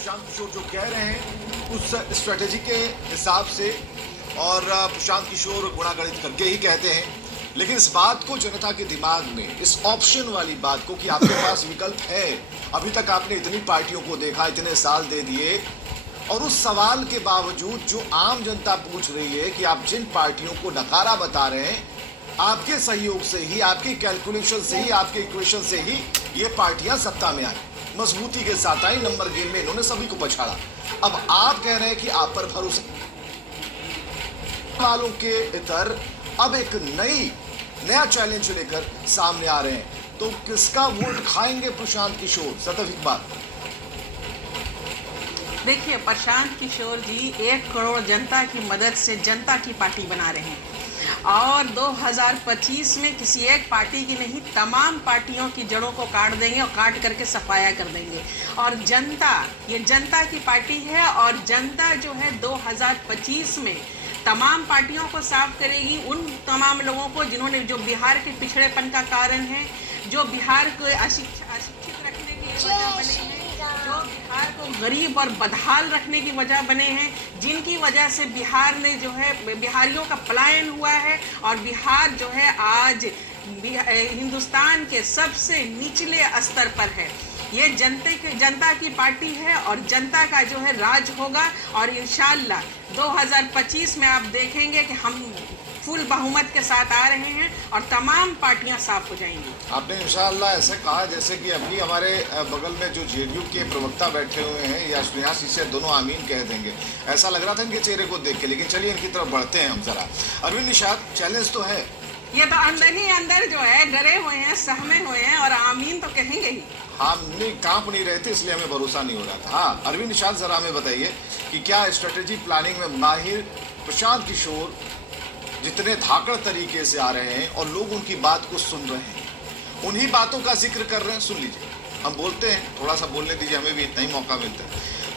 प्रशांत किशोर जो कह रहे हैं उस स्ट्रेटेजी के हिसाब से, और प्रशांत किशोर गुणागणित करके ही कहते हैं, लेकिन इस बात को जनता के दिमाग में, इस ऑप्शन वाली बात को कि आपके पास विकल्प है। अभी तक आपने इतनी पार्टियों को देखा, इतने साल दे दिए, और उस सवाल के बावजूद जो आम जनता पूछ रही है कि आप जिन पार्टियों को नकारा बता रहे हैं, आपके सहयोग से ही, आपके कैलकुलेशन से ही, आपके इक्वेशन से ही ये पार्टियां सत्ता में आई, मजबूती के साथ आई, नंबर गेम में इन्होंने सभी को पछाड़ा। अब आप कह रहे हैं कि आप पर भरोसा वालों के इतर अब एक नया चैलेंज लेकर सामने आ रहे हैं, तो किसका वोट खाएंगे प्रशांत किशोर? सतत इकबाल। देखिए, प्रशांत किशोर जी 1 करोड़ जनता की मदद से जनता की पार्टी बना रहे हैं, और 2025 में किसी एक पार्टी की नहीं, तमाम पार्टियों की जड़ों को काट देंगे और काट करके सफाया कर देंगे। और जनता, ये जनता की पार्टी है, और जनता जो है 2025 में तमाम पार्टियों को साफ करेगी। उन तमाम लोगों को जिन्होंने, जो बिहार के पिछड़ेपन का कारण है, जो बिहार को अशिक्षित रखने की वजह बने हैं, जो बिहार को गरीब और बदहाल रखने की वजह बने हैं, जिनकी वजह से बिहार ने जो है, बिहारियों का पलायन हुआ है, और बिहार जो है आज हिंदुस्तान के सबसे निचले स्तर पर है। ये जनता की पार्टी है, और जनता का जो है राज होगा, और इंशाल्लाह 2025 में आप देखेंगे कि हम फुल बहुमत के साथ आ रहे हैं और तमाम पार्टियां साफ हो जाएंगी। आपने इंशाअल्लाह ऐसे कहा जैसे कि अभी हमारे बगल में जो जेडीयू के प्रवक्ता बैठे हुए हैं, या स्नेहा से दोनों आमीन कह देंगे, ऐसा लग रहा था इनके चेहरे को देख के। लेकिन चलिए इनकी तरफ बढ़ते हैं हम जरा। अरविंद निषाद, चैलेंज तो है, ये तो अंदर ही अंदर जो है डरे हुए हैं, सहमे हुए हैं, और आमीन तो कहेंगे ही। हम नहीं कांप नहीं रहे थे, इसलिए हमें भरोसा नहीं हो रहा था। हाँ, अरविंद निषाद, जरा हमें बताइए कि क्या स्ट्रेटेजी प्लानिंग में माहिर प्रशांत किशोर जितने धाकड़ तरीके से आ रहे हैं और लोग उनकी बात को सुन रहे हैं, उन्हीं बातों का जिक्र कर रहे हैं। सुन लीजिए, हम बोलते हैं, थोड़ा सा बोलने दीजिए, हमें भी इतना ही मौका मिलता है।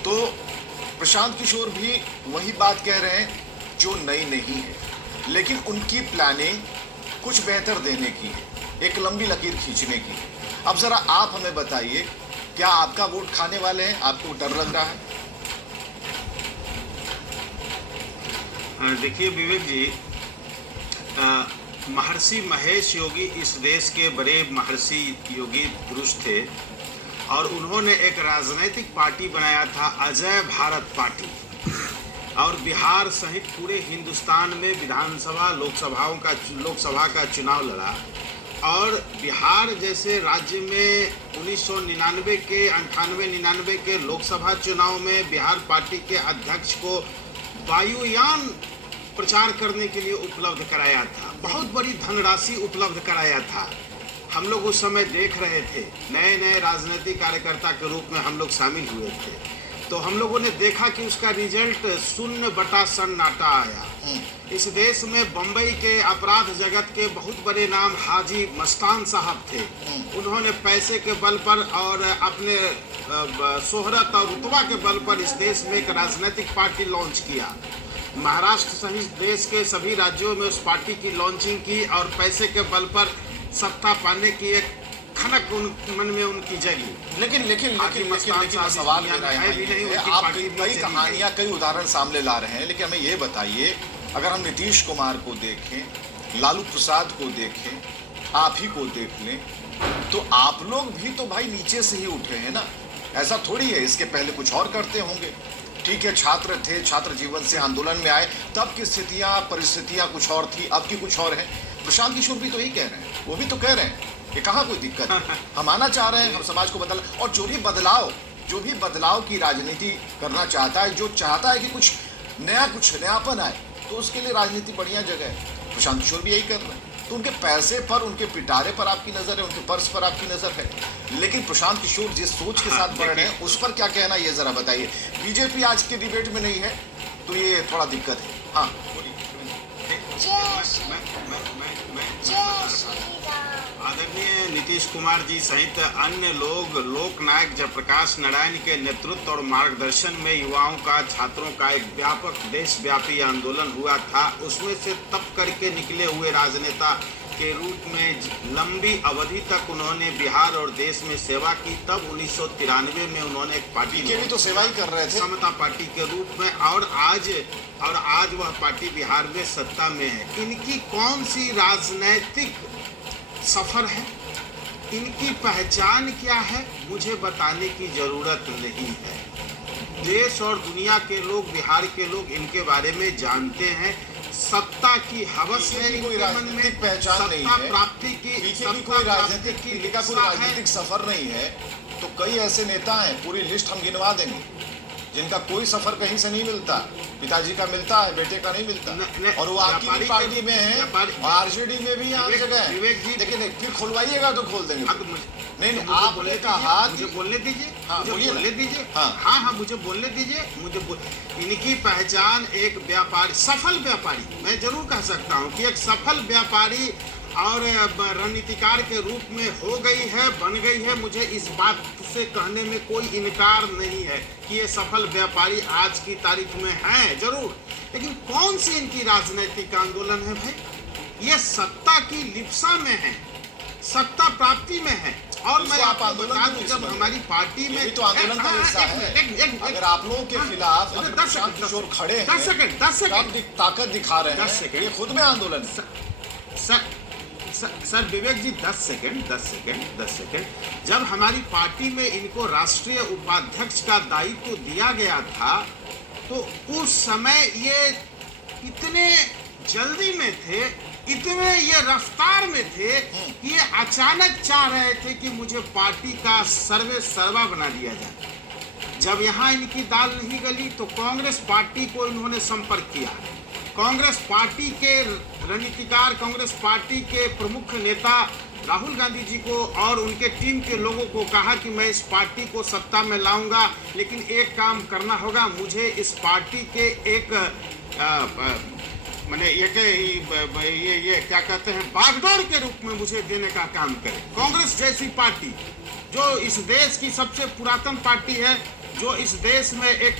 तो प्रशांत किशोर भी वही बात कह रहे हैं जो नई नहीं है, लेकिन उनकी प्लानिंग कुछ बेहतर देने की है, एक लंबी लकीर खींचने की है। अब जरा आप हमें बताइए, क्या आपका वोट खाने वाले हैं? आपको डर लग रहा है? देखिए विवेक जी, महर्षि महेश योगी इस देश के बड़े महर्षि योगी पुरुष थे, और उन्होंने एक राजनीतिक पार्टी बनाया था, अजय भारत पार्टी, और बिहार सहित पूरे हिंदुस्तान में विधानसभा लोकसभा का चुनाव लड़ा। और बिहार जैसे राज्य में 1999 के 98-99 के लोकसभा चुनाव में बिहार पार्टी के अध्यक्ष को वायुयान प्रचार करने के लिए उपलब्ध कराया था, बहुत बड़ी धनराशि उपलब्ध कराया था। हम लोग उस समय देख रहे थे, नए नए राजनीतिक कार्यकर्ता के रूप में हम लोग शामिल हुए थे, तो हम लोगों ने देखा कि उसका रिजल्ट 0/सन्नाटा आया। इस देश में बम्बई के अपराध जगत के बहुत बड़े नाम हाजी मस्तान साहब थे। उन्होंने पैसे के बल पर और अपने शोहरत और रुतबा के बल पर इस देश में एक राजनीतिक पार्टी लॉन्च किया। महाराष्ट्र सहित देश के सभी राज्यों में उस पार्टी की लॉन्चिंग की, और पैसे के बल पर सत्ता पाने की एक खनक मन में उनकी जगी। लेकिन सवाल मेरा यहाँ ये है, आप कई कहानियां, कई उदाहरण सामने ला रहे हैं, लेकिन हमें ये बताइए, अगर हम नीतीश कुमार को देखें, लालू प्रसाद को देखें, आप ही को देख लें, तो आप लोग भी तो भाई नीचे से ही उठे हैं ना। ऐसा थोड़ी है, इसके पहले कुछ और करते होंगे। ठीक है, छात्र थे, छात्र जीवन से आंदोलन में आए, तब की स्थितियां, परिस्थितियां कुछ और थी, अब की कुछ और है। प्रशांत किशोर भी तो यही कह रहे हैं, वो भी तो कह रहे हैं, ये कहाँ कोई दिक्कत है। हम आना चाह रहे हैं, हम समाज को बदल, और जो भी बदलाव की राजनीति करना चाहता है, जो चाहता है कि कुछ नयापन आए, तो उसके लिए राजनीति बढ़िया जगह है। प्रशांत किशोर भी यही कर रहे हैं। तो उनके पैसे पर, उनके पिटारे पर आपकी नज़र है, उनके पर्स पर आपकी नज़र है, लेकिन प्रशांत किशोर जिस सोच के साथ बढ़ रहे हैं, उस पर क्या कहना, ये ज़रा बताइए। बीजेपी आज के डिबेट में नहीं है, तो ये थोड़ा दिक्कत है। हाँ, आदरणीय नीतीश कुमार जी सहित अन्य लोग, लोकनायक जयप्रकाश नारायण के नेतृत्व और मार्गदर्शन में युवाओं का, छात्रों का एक व्यापक देशव्यापी आंदोलन हुआ था। उसमें से तप करके निकले हुए राजनेता के रूप में लंबी अवधि तक उन्होंने बिहार और देश में सेवा की। तब 1993 में उन्होंने एक पार्टी के भी तो सेवा ही कर रहे थे, समता पार्टी के रूप में, और आज वह पार्टी बिहार में सत्ता में है। इनकी कौन सी राजनैतिक सफर है, इनकी पहचान क्या है, मुझे बताने की जरूरत नहीं है। देश और दुनिया के लोग, बिहार के लोग इनके बारे में जानते हैं। सत्ता की हवस है कोई राजनीतिक पहचान नहीं है, प्राप्ति की कोई राजनीतिक सफर नहीं है। तो कई ऐसे नेता हैं, पूरी लिस्ट हम गिनवा देंगे, जिनका कोई सफर कहीं से नहीं मिलता। पिताजी का मिलता है, बेटे का नहीं मिलता, और वो आपकी भी पार्टी में है, और आरजेडी में भी हर जगह है। लेकिन फिर खुलवाइएगा तो खोल देंगे। नहीं, आप बोले का हाथ, मुझे बोलने दीजिए, बोलने दीजिए। हाँ, मुझे बोलने दीजिए। इनकी पहचान एक व्यापारी, सफल व्यापारी, मैं जरूर कह सकता हूँ कि एक सफल व्यापारी और रणनीतिकार के रूप में हो गई है, बन गई है। मुझे इस बात से कहने में कोई इनकार नहीं है कि ये सफल व्यापारी आज की तारीख में है जरूर। लेकिन कौन सी इनकी राजनीतिक आंदोलन है भाई? ये सत्ता की लिप्सा में है, सत्ता प्राप्ति में है। और मैं आपको बता दूं, जब हमारी पार्टी में तो आंदोलन का हिस्सा है। अगर आप लोगों के खिलाफ प्रशांत किशोर खड़े हैं, 10 सेकंड ताकत दिखा रहे हैं, ये खुद में आंदोलन। सर विवेक जी, 10 सेकंड। जब हमारी पार्टी में इनको राष्ट्रीय उपाध्यक्ष का दायित्व दिया गया था, तो उस समय ये इतने जल्दी में थे, इतने ये रफ्तार में थे कि ये अचानक चाह रहे थे कि मुझे पार्टी का सर्वे सर्वा बना दिया जाए। जब यहाँ इनकी दाल नहीं गली तो कांग्रेस पार्टी को इन्होंने संपर्क किया। कांग्रेस पार्टी के रणनीतिकार, कांग्रेस पार्टी के प्रमुख नेता राहुल गांधी जी को और उनके टीम के लोगों को कहा कि मैं इस पार्टी को सत्ता में लाऊंगा, लेकिन एक काम करना होगा, मुझे इस पार्टी के एक मैंने ये क्या कहते हैं, बागडोर के रूप में मुझे देने का काम करे। कांग्रेस जैसी पार्टी जो इस देश की सबसे पुरातन पार्टी है, जो इस देश में एक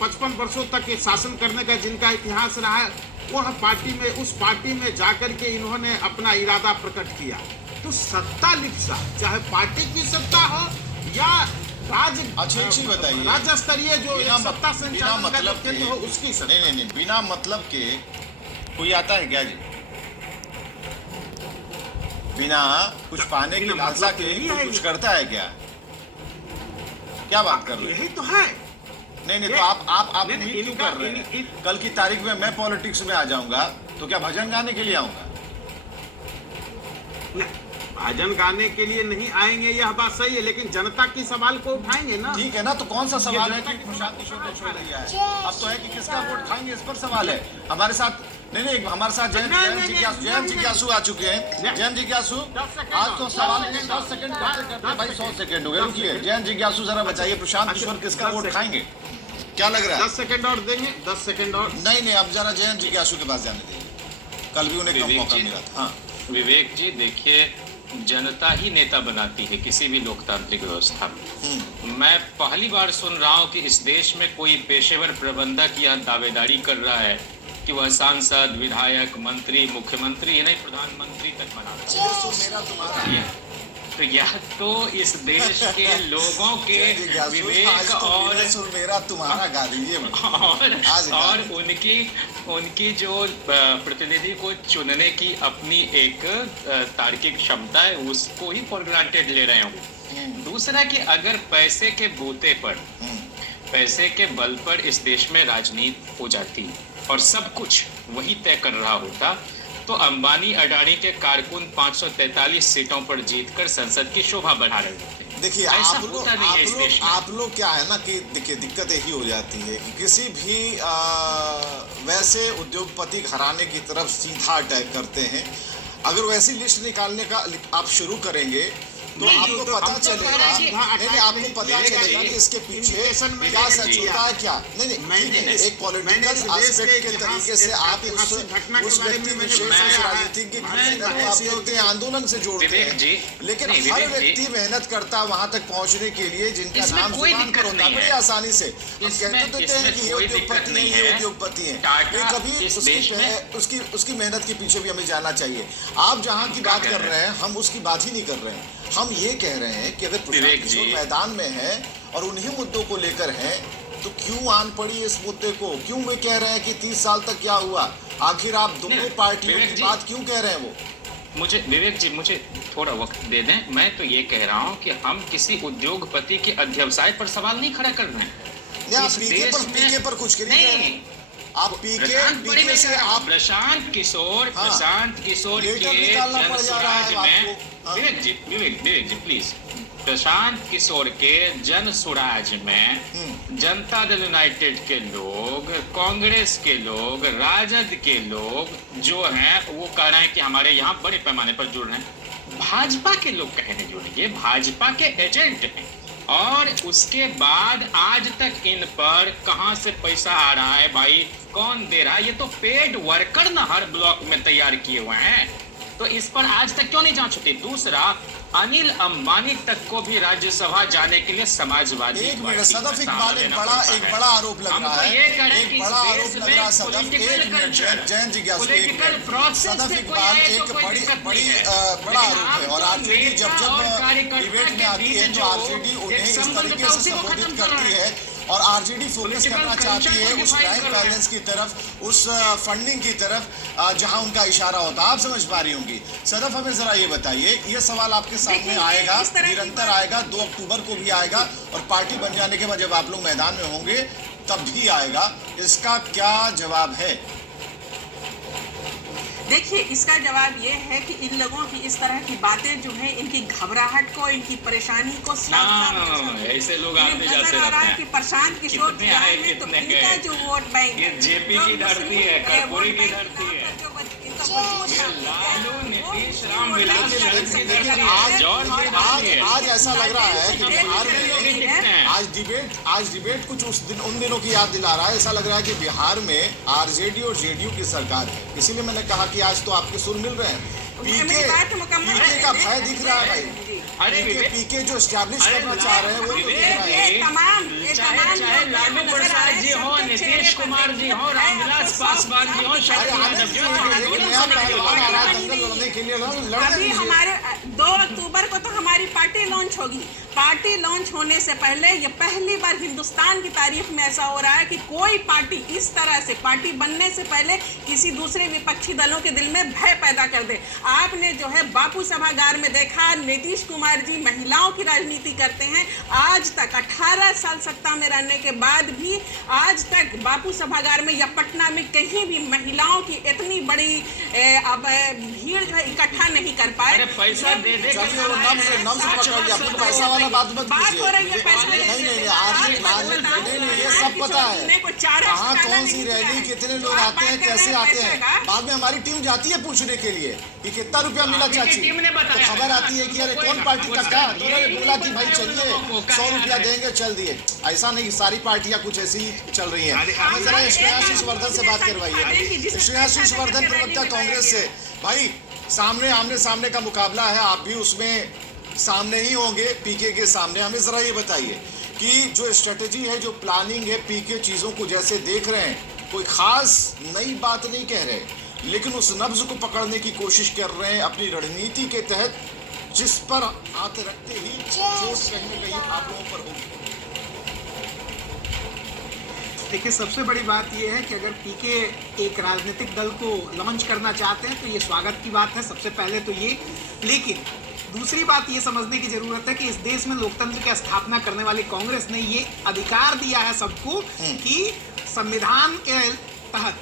55 वर्षों तक ये शासन करने का जिनका इतिहास रहा है, वह पार्टी में, उस पार्टी में जाकर के इन्होंने अपना इरादा प्रकट किया। तो सत्ता लिप्सा, चाहे पार्टी की सत्ता हो या अच्छी बताइए, राज्य स्तरीय जो सत्ता संचालन मतलब केंद्र हो उसकी सत्ता। नहीं, बिना मतलब के कोई आता है क्या जी? बिना कुछ पाने की लालसा के कुछ करता है क्या? क्या बात कर रहे हैं? यही तो है। नहीं, तो आप उम्मीद क्यों कर रहे हैं? कल की तारीख में मैं पॉलिटिक्स में आ जाऊंगा तो क्या भजन गाने के लिए आऊंगा? भजन गाने के लिए नहीं आएंगे, यह बात सही है, लेकिन जनता की सवाल को उठाएंगे ना। ठीक है ना, तो कौन सा सवाल है कि प्रशांत किशोर को छोड़ दिया है? अब तो है कि किसका वोट खाएंगे, इस पर सवाल है। हमारे साथ नहीं, हमारे साथ जैन जिज्ञासु आ चुके हैं। जैन जिज्ञासु, आज तो सवाल 10 सेकंड करते भाई 100 सेकंड हो गए। रुकिए, जैन जिज्ञासु जरा बताइए, प्रशांत किशोर किसका वोट खाएंगे? क्या लग रहा है? 10 सेकंड और देंगे, 10 सेकंड और। नहीं, अब जरा जैन जिज्ञासु के पास जाने दीजिए, कल भी उन्हें कम मौका मिला था। हाँ विवेक जी, देखिए, जनता ही नेता बनाती है किसी भी लोकतांत्रिक व्यवस्था में। मैं पहली बार सुन रहा हूँ कि इस देश में कोई पेशेवर प्रबंधक यह दावेदारी कर रहा है कि वह सांसद, विधायक, मंत्री, मुख्यमंत्री, ये नहीं प्रधानमंत्री तक बना रहा है। तो यह तो इस देश के लोगों के विवेक और मेरा तुम्हारा गा दीजिए और उनकी जो प्रतिनिधि को चुनने की अपनी एक तार्किक क्षमता है, उसको ही फॉर ग्रांटेड ले रहे हूँ। दूसरा कि अगर पैसे के बूते पर, पैसे के बल पर इस देश में राजनीति हो जाती और सब कुछ वही तय कर रहा होता, तो अंबानी अडानी के कारकुन 543 सीटों पर जीतकर संसद की शोभा बढ़ा रहे थे। देखिए, आप लोग क्या है ना कि देखिए, दिक्कत यही हो जाती है कि किसी भी वैसे उद्योगपति घराने की तरफ सीधा अटैक करते हैं। अगर वैसी लिस्ट निकालने का आप शुरू करेंगे तो आपको पता चलेगा, नहीं आपको पता चलेगा कि इसके पीछे क्या सच होता है क्या। नहीं, एक पॉलिटिकल एस्पेक्ट के तरीके से आप उस व्यक्ति विशेष, उस राजनीतिज्ञ आप देखते हैं आंदोलन से जोड़ते हैं, लेकिन हर व्यक्ति मेहनत करता है वहां तक पहुंचने के लिए जिनका नाम जुबान पर होता है बड़ी आसानी से। हम कहते देते हैं कि ये उद्योगपति है, ये उद्योगपति है, कभी उसकी मेहनत के पीछे भी हमें जाना चाहिए। आप जहां की बात कर रहे हैं हम उसकी बात ही नहीं कर रहे हैं। हम ये कह रहे हैं कि अगर प्रशांत किशोर मैदान में है और उन्हीं मुद्दों को लेकर है तो क्यों आन पड़ी इस मुद्दे को, क्यों वे कह रहे हैं कि 30 साल तक क्या हुआ, आखिर आप दोनों पार्टियों की बात क्यों कह रहे हैं वो। मुझे विवेक जी, मुझे थोड़ा वक्त दे दें। मैं तो ये कह रहा हूँ कि हम किसी उद्योगपति के अध्यवसाय पर सवाल नहीं खड़ा कर रहे हैं। आप पीके पर कुछ करिए, आप पीके से आप प्रशांत किशोर के जनसुराज में, विवेक जी प्लीज, प्रशांत किशोर के जन सुराज में जनता दल यूनाइटेड के लोग, कांग्रेस के लोग, राजद के लोग जो हैं वो कह रहे हैं कि हमारे यहाँ बड़े पैमाने पर जुड़ रहे हैं। भाजपा के लोग कह रहे जुड़ेंगे, भाजपा के एजेंट हैं, और उसके बाद आज तक इन पर कहां से पैसा आ रहा है भाई, कौन दे रहा है, ये तो पेड वर्कर ना हर ब्लॉक में तैयार किए हुए हैं, तो इस पर आज तक क्यों नहीं जांच होती। दूसरा, अनिल अंबानी तक को भी राज्यसभा जाने के लिए समाजवादी एक मिनट सदफ इकबाल एक बड़ा आरोप लग रहा है, एक बड़ा आरोप लग रहा है सदफ, एक मिनट जैन जिज्ञासु, सदफ इकबाल एक बड़ा आरोप है और आरजेडी जब डिबेट में आती है तो आरजेडी उन्हें इस तरीके से संबोधित करती है और आरजेडी फोकस करना चाहती है उस बैंक बैलेंस की तरफ, उस फंडिंग की तरफ जहां उनका इशारा होता है। आप समझ पा रही होंगी। सदफ हमें जरा ये बताइए, ये सवाल आपके सामने आएगा, निरंतर आएगा, 2 अक्टूबर को भी आएगा और पार्टी बन जाने के बाद जब आप लोग मैदान में होंगे तब भी आएगा, इसका क्या जवाब है। देखिए, इसका जवाब ये है कि इन लोगों की इस तरह की बातें जो है इनकी घबराहट को, इनकी परेशानी को ऐसे लोग आते जाते रहते हैं कि प्रशांत किशोर तो इनका जो वोट बैंक, ये जेपी की धरती है, कर्पूरी की धरती है, आज ऐसा लग रहा है कि बिहार में आज डिबेट कुछ उन दिनों की याद दिला रहा है। ऐसा लग रहा है कि बिहार में आरजेडी और जेडीयू की सरकार है, इसीलिए मैंने कहा कि आज तो आपके सुर मिल रहे हैं। पीके का भय दिख रहा है भाई, पीके जो एस्टैब्लिश करना चाह रहे हैं वो दिख रहा है। चाहे लालू प्रसाद जी हो, नीतीश कुमार जी हो, रामविलास पासवान जी हो, अभी हमारे 2 अक्टूबर को तो हमारी पार्टी लॉन्च होगी। पार्टी लॉन्च होने से पहले ये पहली बार हिंदुस्तान की तारीख में ऐसा हो रहा है कि कोई पार्टी इस तरह से पार्टी बनने से पहले किसी दूसरे विपक्षी दलों के दिल में भय पैदा कर दे। आपने जो है बापू सभागार में देखा, नीतीश कुमार जी महिलाओं की राजनीति करते हैं। आज तक 18 साल सत्ता में रहने के बाद भी आज तक बापू सभागार में या पटना में कहीं भी महिलाओं की इतनी बड़ी अब भीड़ जो है इकट्ठा नहीं कर पाए। पैसा दे दे बात हो रही है पैसे, नहीं ये सब पता है कहाँ कौन सी रैली, कितने लोग आते हैं, कैसे आते हैं। बाद में हमारी टीम जाती है पूछने के लिए कि कितना रुपया मिला चाची, तो खबर आती है कि अरे कौन पार्टी का क्या, उन्होंने बोला कि भाई चलिए 100 रुपया देंगे, चल दिए। ऐसा नहीं, सारी पार्टियां कुछ ऐसी ही चल रही हैं। हमें जरा श्रेयाशीष वर्धन से बात करवाइए। श्रेयाशीष वर्धन प्रवक्ता कांग्रेस से, भाई आमने सामने का मुकाबला है, आप भी उसमें सामने ही होंगे पीके के सामने। हमें जरा ये बताइए कि जो स्ट्रेटेजी है, जो प्लानिंग है, पीके चीजों को जैसे देख रहे हैं, कोई खास नई बात नहीं कह रहे, लेकिन उस नब्ज को पकड़ने की कोशिश कर रहे हैं अपनी रणनीति के तहत, जिस पर हाथ रखते ही चोट कहीं न कहीं आप लोगों पर होगी। देखिए, सबसे बड़ी बात यह है कि अगर पीके एक राजनीतिक दल को लॉन्च करना चाहते हैं तो ये स्वागत की बात है, सबसे पहले तो ये। लेकिन दूसरी बात ये समझने की जरूरत है कि इस देश में लोकतंत्र की स्थापना करने वाली कांग्रेस ने ये अधिकार दिया है सबको कि संविधान के तहत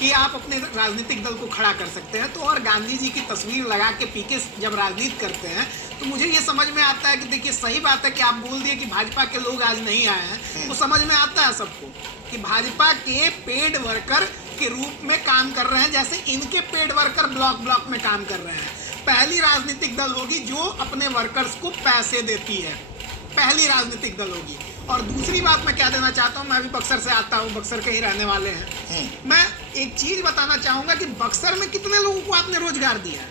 कि आप अपने राजनीतिक दल को खड़ा कर सकते हैं। तो और गांधी जी की तस्वीर लगा के पीके जब राजनीति करते हैं तो मुझे ये समझ में आता है कि देखिए, सही बात है कि आप बोल दिए कि भाजपा के लोग आज नहीं आए हैं, तो समझ में आता है सबको कि भाजपा के पेड वर्कर के रूप में काम कर रहे हैं, जैसे इनके पेड वर्कर ब्लॉक में काम कर रहे हैं। पहली राजनीतिक दल होगी जो अपने वर्कर्स को पैसे देती है, पहली राजनीतिक दल होगी। और दूसरी बात मैं क्या देना चाहता हूँ, मैं भी बक्सर से आता हूँ, बक्सर के ही रहने वाले हैं, मैं एक चीज बताना चाहूंगा कि बक्सर में कितने लोगों को आपने रोजगार दिया है।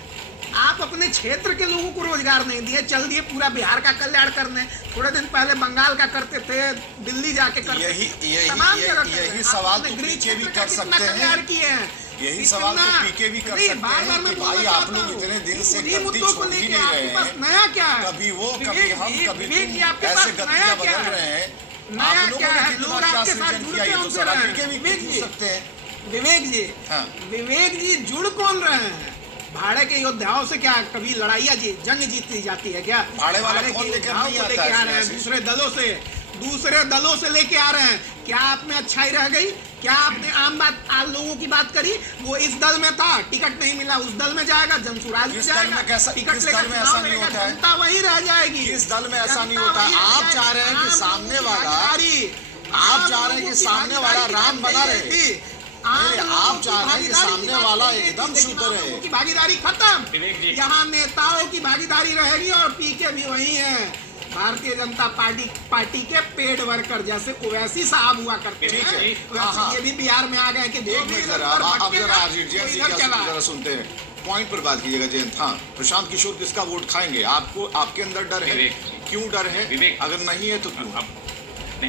आप अपने क्षेत्र के लोगों को रोजगार नहीं दिए, चल दिए पूरा बिहार का कल्याण करने। थोड़े दिन पहले बंगाल का करते थे, दिल्ली जाके करते थे, यही सवाल तो पीके भी कर सकते हैं, किए हैं। यही सवाल तो पीके भी कर सकते हैं कि भाई आप लोग इतने दिन से गद्दी छोड़ ही नहीं रहे हैं, नया क्या है, कभी वो कभी हम कभी तुम ऐसे गद्दियां बदल रहे हैं। नया आप लोगों क्या ने है, कितना लोग क्या आपके साथ सृजन किया, ये तो जुड़ते सारा हैं। पीके भी पूछ सकते हैं। विवेक जी जुड़ कौन रहे हैं? भाड़े के योद्धाओं से क्या कभी लड़ाइयाँ जंग जीती जाती है क्या? भाड़े वाला के कौन लेकर योद्धाओं नहीं को आता लेके है आ रहे हैं, दूसरे दलों से लेके आ रहे हैं। क्या आप में अच्छाई रह गई? क्या आपने आम लोगों की बात करी? वो इस दल में था, टिकट नहीं मिला, उस दल में जाएगा, जनसुराज में जाएगा, टिकट लेकर चुनाव लड़ेगा, जनता वही रह जाएगी। किस दल में ऐसा नहीं होता? आप चाह रहे हैं कि सामने वाला राम बना रहे, आप चाह रहे हैं कि सामने वाला एकदम शुद्ध रहे। की भागीदारी खत्म, यहाँ नेताओं की भागीदारी रहेगी और पीके भी वही है। भारतीय जनता पार्टी के पेड वर्कर जैसे ओवैसी साहब हुआ करते हैं, वैसे ये भी बिहार में आ गए कि जरा सुनते हैं, पॉइंट पर बात कीजिएगा जयंत। हाँ, प्रशांत किशोर किसका वोट खाएंगे? आपको आपके अंदर डर है, क्यों डर है? विवेक, अगर नहीं है तो क्यों?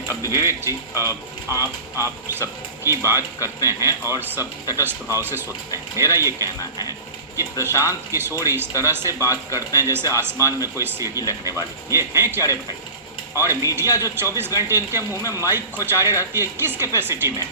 अब विवेक जी, आप सबकी बात करते हैं और सब तटस्थ भाव से सुनते हैं। मेरा ये कहना है कि प्रशांत किशोर इस तरह से बात करते हैं जैसे आसमान में कोई सीढ़ी लगने वाली। ये हैं क्या रे भाई? और मीडिया जो 24 घंटे इनके मुंह में माइक खोचारे रहती है, किस कैपेसिटी में?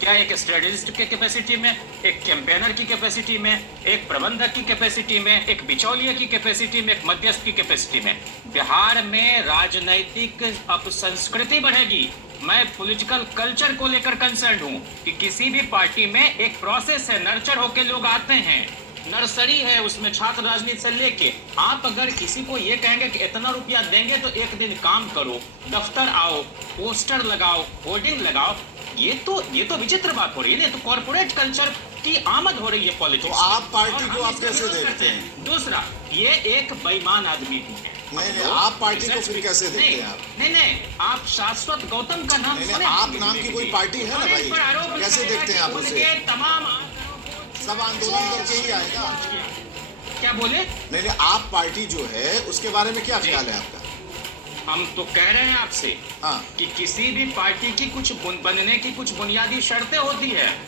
क्या एक स्ट्रेटेजिस्ट के कैपेसिटी में, एक कैंपेनर की कैपेसिटी में, एक प्रबंधक की कैपेसिटी में, एक बिचौलिया की कैपेसिटी में, एक मध्यस्थ की कैपेसिटी में? बिहार में राजनैतिक अपसंस्कृति बढ़ेगी। मैं पॉलिटिकल कल्चर को लेकर कंसर्न हूँ कि किसी भी पार्टी में एक प्रोसेस है, नर्चर होके लोग आते हैं, नर्सरी है, उसमें छात्र राजनीति से लेके आप अगर किसी को ये कहेंगे कि इतना रुपया देंगे तो एक दिन काम करो, दफ्तर आओ, पोस्टर लगाओ, होर्डिंग लगाओ, ये तो विचित्र बात हो रही है। तो कॉर्पोरेट कल्चर की आमद हो रही है पॉलिटिक्स। तो आप पार्टी को आप कैसे देखते हैं? दूसरा, ये एक बेईमान आदमी है। नहीं, आप पार्टी को फिर कैसे देखते हैं? आप नहीं, आप शाश्वत गौतम का नाम सुने? आप नाम की कोई पार्टी है ना भाई, कैसे देखते हैं आप उसे? तमाम सब आंदोलन करके ही आएगा। क्या बोले? नहीं, आप पार्टी जो है उसके बारे में क्या ख्याल है आपका? हम तो कह रहे हैं आपसे कि किसी भी पार्टी की कुछ बनने की कुछ बुनियादी शर्तें होती है,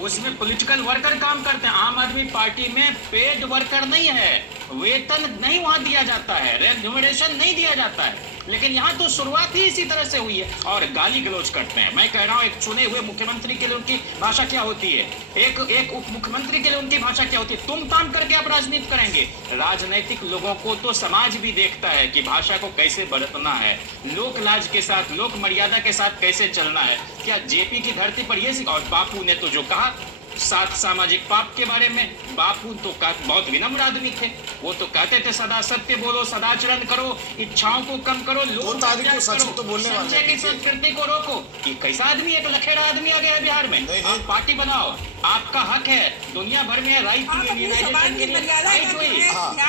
उसमें पॉलिटिकल वर्कर काम करते हैं। आम आदमी पार्टी में पेड वर्कर नहीं है, वेतन नहीं वहां दिया जाता है, रेम्यूनरेशन नहीं दिया जाता है। लेकिन यहाँ तो शुरुआत ही इसी तरह से हुई है और गाली गलौज करते हैं। मैं कह रहा हूँ, एक चुने हुए मुख्यमंत्री के लिए उनकी भाषा क्या होती है, एक उप मुख्यमंत्री के लिए उनकी भाषा क्या होती है? तुम ताम करके आप राजनीति करेंगे। राजनीतिक लोगों को तो समाज भी देखता है कि भाषा को कैसे बरतना है, लोक लाज के साथ, लोक मर्यादा के साथ कैसे चलना है। क्या जेपी की धरती पर ये और बापू ने तो जो कहा 7 सामाजिक पाप के बारे में, बापू तो बहुत विनम्र आदमी थे। वो तो कहते थे सदा सत्य बोलो, सदाचरण करो, इच्छाओं को कम करो, लोग तो बोलने वाले की संस्कृति को रोको। ये कैसा आदमी, एक लखेड़ा आदमी आ गया है बिहार में। आप पार्टी बनाओ, आपका हक है, दुनिया भर में राइट यूनाइटेशन के लिए राइट हुई,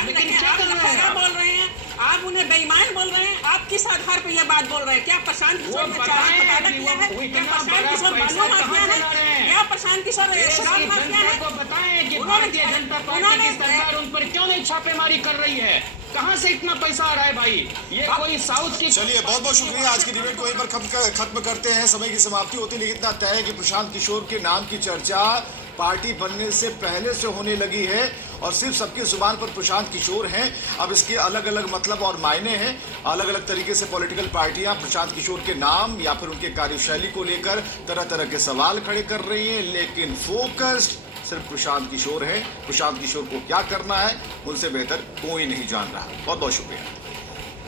लेकिन क्या कर रहे हैं? आप उन्हें बेईमान बोल रहे हैं। आप किस आधार पर यह बात बोल रहे हैं? क्या प्रशांत किशोर ने चारा घोटाला किया है? क्या प्रशांत किशोर बालू माफिया है? क्या प्रशांत किशोर शराब माफिया है? को बताएं कि भारतीय जनता पार्टी की सरकार उन पर क्यों नहीं छापेमारी कर रही है? कहां से इतना पैसा आ रहा है भाई? ये कोई साउथ की। चलिए, बहुत बहुत शुक्रिया। आज की डिबेट को यहीं पर खत्म करते हैं। समय की समाप्ति होती, लेकिन इतना तय है कि प्रशांत किशोर के नाम की चर्चा पार्टी बनने से पहले से होने लगी है और सिर्फ सबकी जुबान पर प्रशांत किशोर हैं। अब इसके अलग अलग मतलब और मायने हैं। अलग अलग तरीके से पॉलिटिकल पार्टियां प्रशांत किशोर के नाम या फिर उनके कार्यशैली को लेकर तरह तरह के सवाल खड़े कर रही हैं, लेकिन फोकस्ड सिर्फ प्रशांत किशोर है। प्रशांत किशोर को क्या करना है उनसे बेहतर कोई नहीं जान रहा। बहुत बहुत शुक्रिया।